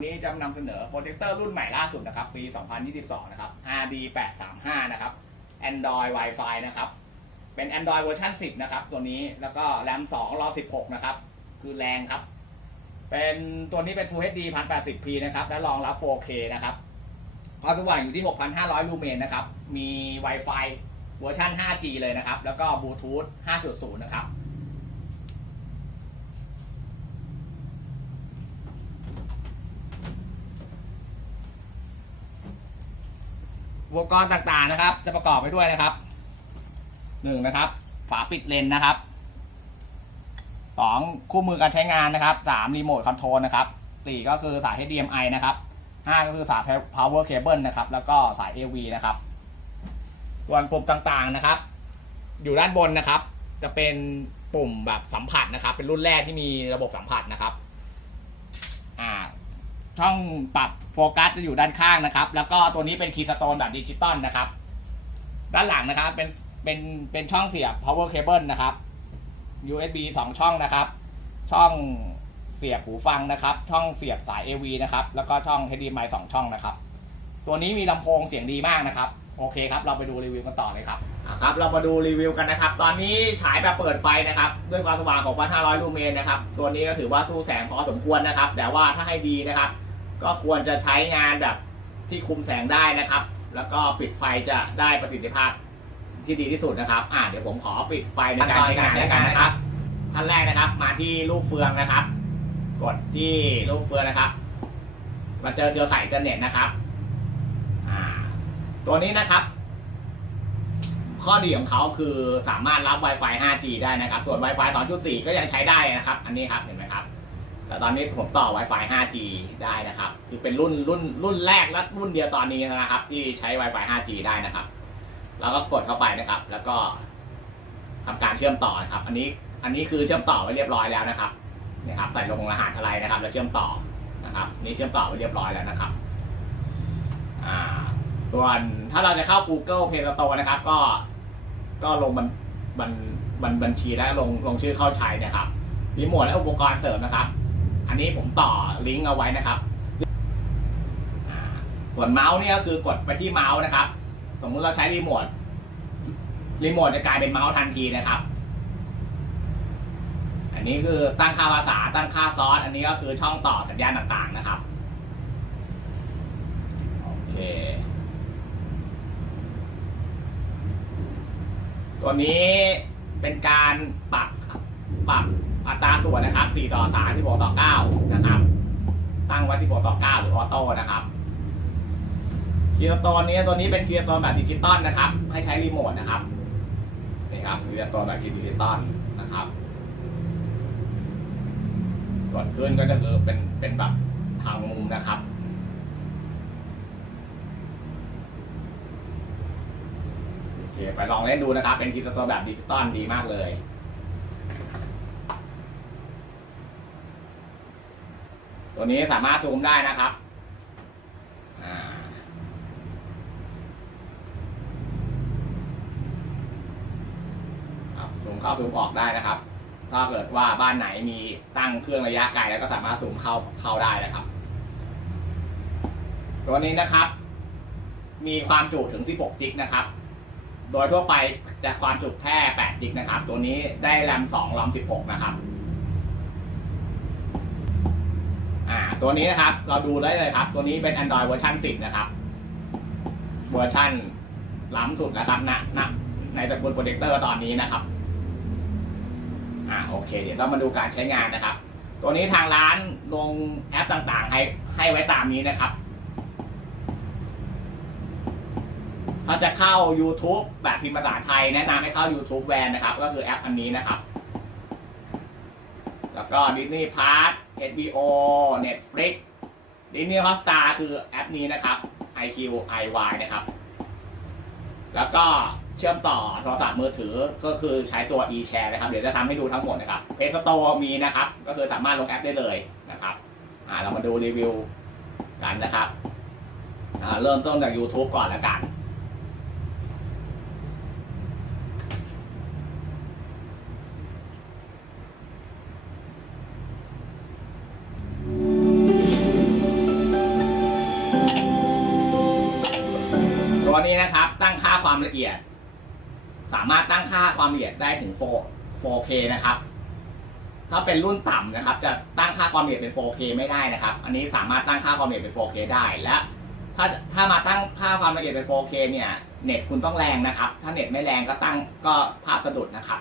วันนี้จะนำเสนอโปรเจคเตอร์รุ่นใหม่ล่าสุดนะครับ ปี 2022 นะครับ RD 835นะครับ Android Wi-Fi นะครับ เป็น Android เวอร์ชัน10 นะครับ ตัวนี้ แล้วก็ RAM 2รอบ 16 นะครับ คือแรงครับ เป็นตัวนี้เป็น Full HD 1080p นะครับ และรองรับ 4K นะครับความสว่างอยู่ที่ 6,500 ลูเมนนะครับ มี Wi-Fi เวอร์ชัน 5G เลยนะครับ แล้วก็ Bluetooth 5.0 นะครับ ปกรณ์ต่างๆนะครับ จะประกอบไปด้วยนะครับหนึ่งนะครับ ฝาปิดเลนนะครับสองคู่มือการใช้งานนะครับสามรีโมทคอนโทรลนะครับสี่ก็คือสาย HDMI นะครับห้าก็คือสาย power cable นะครับ แล้วก็สาย AV นะครับส่วนปุ่มต่างๆนะครับ อยู่ด้านบนนะครับ จะเป็นปุ่มแบบสัมผัสนะครับ เป็นรุ่นแรกที่มีระบบสัมผัสนะครับ อ่า ช่องปรับโฟกัสจะอยู่ด้านข้างนะครับ แล้วก็ตัวนี้เป็นคีย์สโตนแบบดิจิตอลนะครับ ด้านหลังนะครับเป็นเป็นเป็นช่องเสียบ power cable นะครับ USB 2 ช่องนะครับ ช่องเสียบหูฟังนะครับ ช่องเสียบสาย AV นะครับ แล้วก็ช่อง HDMI 2 ช่องนะครับ ตัวนี้มีลำโพงเสียงดีมากนะครับ โอเคครับ เราไปดูรีวิวกันต่อเลยครับครับ เรามาดูรีวิวกันนะครับ ตอนนี้ฉายแบบเปิดไฟนะครับ ด้วยความสว่างของ 1,500 ลูเมนนะครับ ตัวนี้ก็ถือว่าสู้แสงพอสมควรนะครับ แต่ว่าถ้าให้ดีนะครับ ก็ควรจะใช้งานแบบที่คุมแสงได้นะครับ แล้วก็ปิดไฟจะได้ประสิทธิภาพที่ดีที่สุดนะครับ อ่าเดี๋ยวผมขอปิดไฟในการใช้งานแล้วกันนะครับขั้นแรกนะครับ มาที่ลูกเฟืองนะครับ กดที่ลูกเฟืองนะครับ มาเจอเครือข่ายอินเทอร์เน็ตนะครับอ่าตัวนี้นะครับ ข้อดีของเขาคือสามารถรับ Wi-Fi 5G ได้นะครับ ส่วน Wi-Fi 2.4 ก็ยังใช้ได้นะครับ อันนี้ครับ แล้วตอนนี้ผมต่อ Wi-Fi 5G ได้นะครับ คือเป็นรุ่นรุ่นรุ่นแรกและรุ่นเดียวตอนนี้นะครับ ที่ใช้ Wi-Fi 5G ได้นะครับ แล้วก็กดเข้าไปนะครับ แล้วก็ทำการเชื่อมต่อนะครับ อันนี้อันนี้คือเชื่อมต่อไว้เรียบร้อยแล้วนะครับนะครับใส่ลงรหัสอะไรนะครับ แล้วเชื่อมต่อนะครับ นี่เชื่อมต่อไว้เรียบร้อยแล้วนะครับอ่าส่วนถ้าเราจะเข้า Google Play Store นะครับ ก็ก็ลงบันบันบันบัญชีและลงลงชื่อเข้าใช้นะครับรีโมทและอุปกรณ์เสริมนะครับ อันนี้ผมต่อลิงก์เอาไว้นะครับส่วนเมาส์เนี่ยก็คือกดไปที่เมาส์นะครับ สมมุติเราใช้รีโมทรีโมทจะกลายเป็นเมาส์ทันทีนะครับ อันนี้คือตั้งค่าภาษาตั้งค่าซอสอันนี้ก็คือช่องต่อสัญญาณต่างๆนะครับโอเคตัวนี้เป็นการปรับ ปรับอัตราส่วนนะครับ 4 ต่อ3ที่6ต่อ 9 นะครับ ตั้งไว้ที่6ต่อ 9 หรือออโต้นะครับคีย์โตนนี้ตัวนี้เป็นคีย์โตนแบบดิจิตอลนะครับ ให้ใช้รีโมทนะครับ นี่ครับคีย์โตนแบบดิจิตอลนะครับกดขึ้นก็จะคือเป็นเป็นแบบทางมุมนะครับโอเคไปลองเล่นดูนะครับ เป็นกีตาร์แบบดิจิตอลดีมากเลย ตัวนี้สามารถซูมได้นะครับอ่าครับซูมเข้าซูมออกได้นะครับ ถ้าเกิดว่าบ้านไหนมีตั้งเครื่องระยะไกลแล้วก็สามารถซูมเข้าเข้าได้นะครับ ตัวนี้นะครับ มีความจุถึง 16 จิกนะครับ โดยทั่วไปจะความจุแค่ 8 จิกนะครับ ตัวนี้ได้แรม2รอม16 นะครับ อ่า ตัวนี้นะครับ เราดูได้เลยครับ ตัวนี้เป็น Android เวอร์ชัน10 นะครับ เวอร์ชันล้ำสุดนะครับณณในตระกูลโปรเจคเตอร์ตอนนี้นะครับ อ่าโอเค เดี๋ยวเรามาดูการใช้งานนะครับ ตัวนี้ทางร้านลงแอปต่างๆ ให้ให้ไว้ตามนี้นะครับ ถ้าจะเข้า YouTube แบบพิมพ์ภาษาไทยแนะนำให้เข้า YouTube แวนนะครับ ก็คือแอปอันนี้นะครับ แล้วก็ Disney Plus HBO Netflix Disney Hotstar คือแอปนี้นะครับ IQ IY นะครับ แล้วก็เชื่อมต่อโทรศัพท์มือถือก็คือใช้ตัว eShare นะครับ เดี๋ยวจะทำให้ดูทั้งหมดนะครับ Play Store มีนะครับ ก็คือสามารถลงแอปได้เลยนะครับอ่าเรามาดูรีวิวกันนะครับอ่าเริ่มต้นจาก YouTube ก่อนล้วกัน ความละเอียด สามารถตั้งค่าความละเอียดได้ถึง4 4K นะครับ ถ้าเป็นรุ่นต่ำนะครับ จะตั้งค่าความละเอียดเป็น 4K ไม่ได้นะครับ อันนี้สามารถตั้งค่าความละเอียดเป็น 4K ได้ และ ถ้าถ้ามาตั้งค่าความละเอียดเป็น 4K เนี่ย เน็ตคุณต้องแรงนะครับ ถ้าเน็ตไม่แรงก็ตั้งก็ภาพสะดุดนะครับ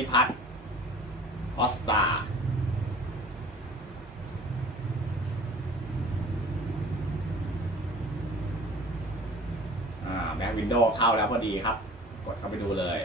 พีพัทฮอสตาอ่าแม็กวินโดว์เข้าแล้วพอดีครับ กดเข้าไปดูเลย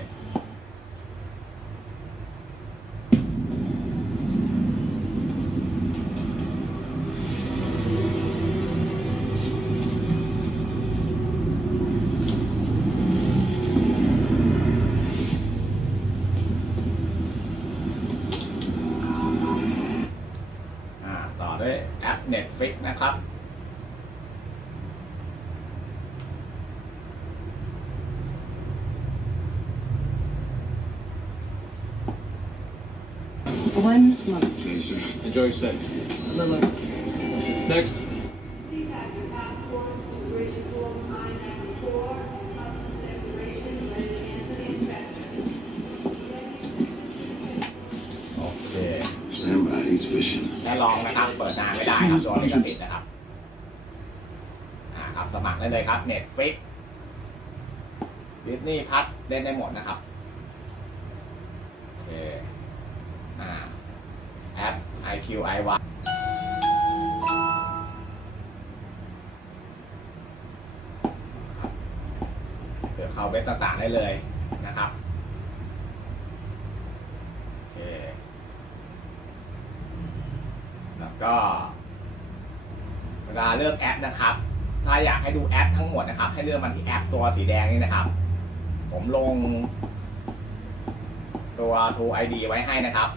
One month. Okay, sir. Enjoy your stay. Next. โอเค Stand by, he's fishing. แค่ลองนะครับ เปิดนานไม่ได้ครับโดนลิขสิทธิ์นะครับ อ่าครับสมัครได้เลยครับ Netflix ดิสนีย์พัทเล่นได้หมดนะครับ โอเค อ่า แอป IQIY เดี๋ยวเข้าเว็บต่างๆได้เลยนะครับเคแล้วก็เวลาเลือกแอปนะครับ ถ้าอยากให้ดูแอปทั้งหมดนะครับ ให้เลือกมาที่แอปตัวสีแดงนี่นะครับ ผมลงตัว True ID ไว้ให้นะครับ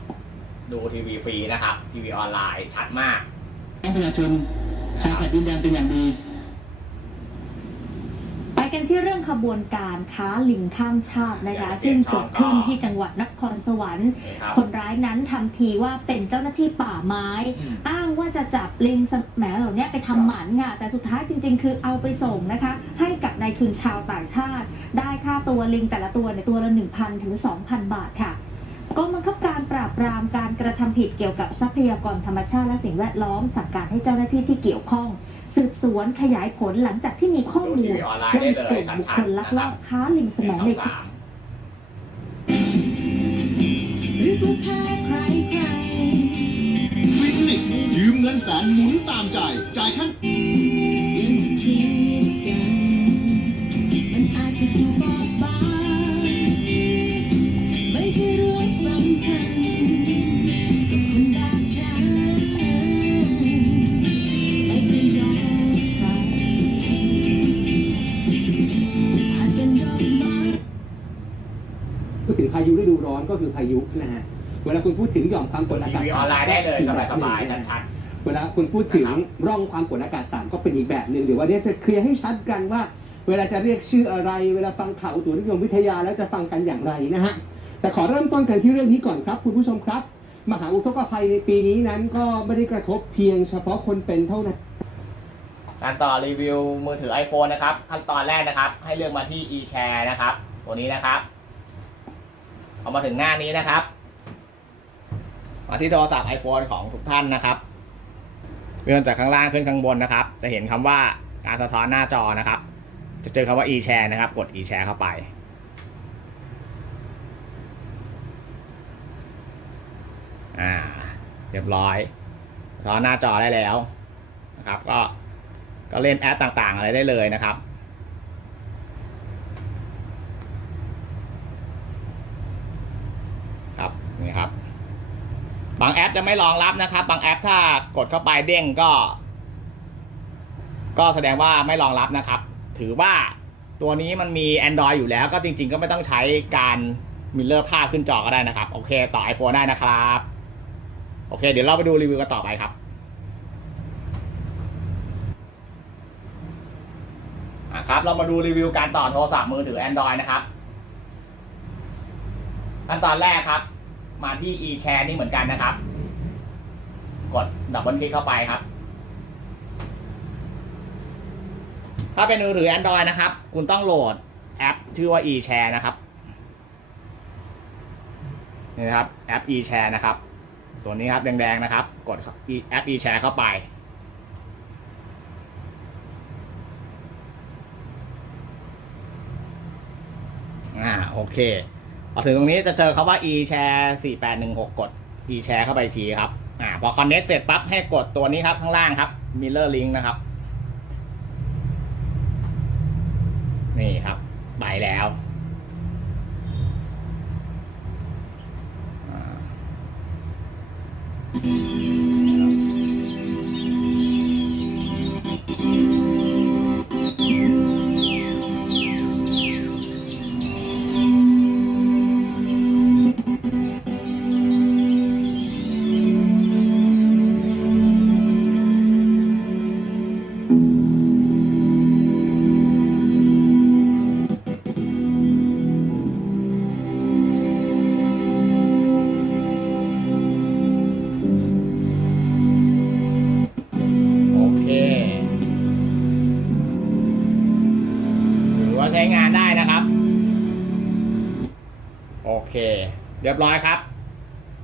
ดูทีวีฟรีนะครับ ทีวีออนไลน์ชัดมากให้ประชาชนใช้แผ่นดินแดนเป็นอย่างดี ไปกันที่เรื่องขบวนการค้าลิงข้ามชาตินะคะอยากจะซึ่งเปลี่เกิยนช่องต่อดขึ้นที่จังหวัดนครสวรรค์ นี่ครับ คนร้ายนั้นทำทีว่าเป็นเจ้าหน้าที่ป่าไม้ อืม อ้างว่าจะจับลิงสแหมเหล่านี้ไปทำหมันค่ะแต่สุดท้ายจริง ๆ คือเอาไปส่งนะคะ ให้กับนายทุนชาวต่างชาติ ได้ค่าตัวลิงแต่ละตัวในยตัวละ 1,000 ถึง 2,000 บาทค่ะ กองบังคับการปราบปรามการกระทำผิดเกี่ยวกับทรัพยากรธรรมชาติและสิ่งแวดล้อมสั่งการให้เจ้าหน้าที่ที่เกี่ยวข้อง สืบสวนขยายผลหลังจากที่มีข้อดูมูทีลวีออนไลน์ว่าได้มีเลกยลุ่มชับุคดคลๆลันะกคลรัอบบค้าลิงสมช่อองงในสามหรือผู้แพ้ใครใครฟินิกซ์ยืมเงินแสนหมุนตามใจจ่ายขั้น พายุนะฮะเวลาคุณพูดถึงหย่อมความกดอาทีกาศวีออนไลน์ได้เลยสบายๆชัดเวเวลาคุณพูดถึงร่องความกดอากาศต่ำก็เป็นอีกแบบหนึ่งเดี๋ยววันนี้จะเคลียร์ให้ชัดกันว่า เวลาจะเรียกชื่ออะไร เวลาฟังข่าวอุตุนิยมวิทยาแล้วจะฟังกันอย่างไรนะฮะแต่ขอเริ่มต้นกันที่เรื่องนี้ก่อนครับ คุณผู้ชมครับ มหาอุทกภัยในปีนี้นั้นก็ไม่ได้กระทบเพียงเฉพาะคนเป็นเท่านั้นการต่อรีวิวมือถือ iPhone นะครับ ขั้นตอนแรกนะครับ ให้เลือกมาที่ eShare นะครับ ตัวนี้นะครับเอมาถึงหน้านี้นะครับ มาที่โทรศัพท์ iPhone ของทุกท่านนะครับเลื่อนจากข้างล่างขึ้นข้างบนนะครับ จะเห็นคำว่าการสะท้อนหน้าจอนะครับ จะเจอคำว่า eShare นะครับ กด eShare เข้าไปอ่าเรียบร้อยสะท้อนหน้าจอได้แล้วนะครับ ก็ก็เล่นแอปต่างๆ อะไรได้เลยนะครับ บนี่ครับบางแอปจะไม่รองรับนะครับ บางแอปถ้ากดเข้าไปเด้งก็ ก็แสดงว่าไม่รองรับนะครับ ถือว่าตัวนี้มันมี Android อยู่แล้ว ก็จริง ๆ ก็ไม่ต้องใช้การมิลเลอร์ภาพขึ้นจอก็ได้นะครับ โอเค ต่อ iPhone ได้นะครับ โอเค เดี๋ยวเราไปดูรีวิวกันต่อไปครับครับ เรามาดูรีวิวการต่อโทรศัพท์มือถือ Android นะครับ ขั้นตอนแรกครับ มาที่ eShare นี่เหมือนกันนะครับ กดดับเบิลคลิกเข้าไปครับ ถ้าเป็นมือถือ Android นะครับ คุณต้องโหลดแอปชื่อว่า eShare นะครับนี่นะครับ แอป eShare นะครับ ตัวนี้ครับแดงๆนะครับ กดแอป eShare เข้าไปอ่าโอเค พอถึงตรงนี้จะเจอคาว่า e share 4816 กด e share เข้าไปทีครับ อ่า พอ connect เสร็จปั๊บให้กดตัวนี้ครับ ข้างล่างครับ mirror link นะครับ นี่ครับ ไปแล้วอ่า ยบร้อยครับ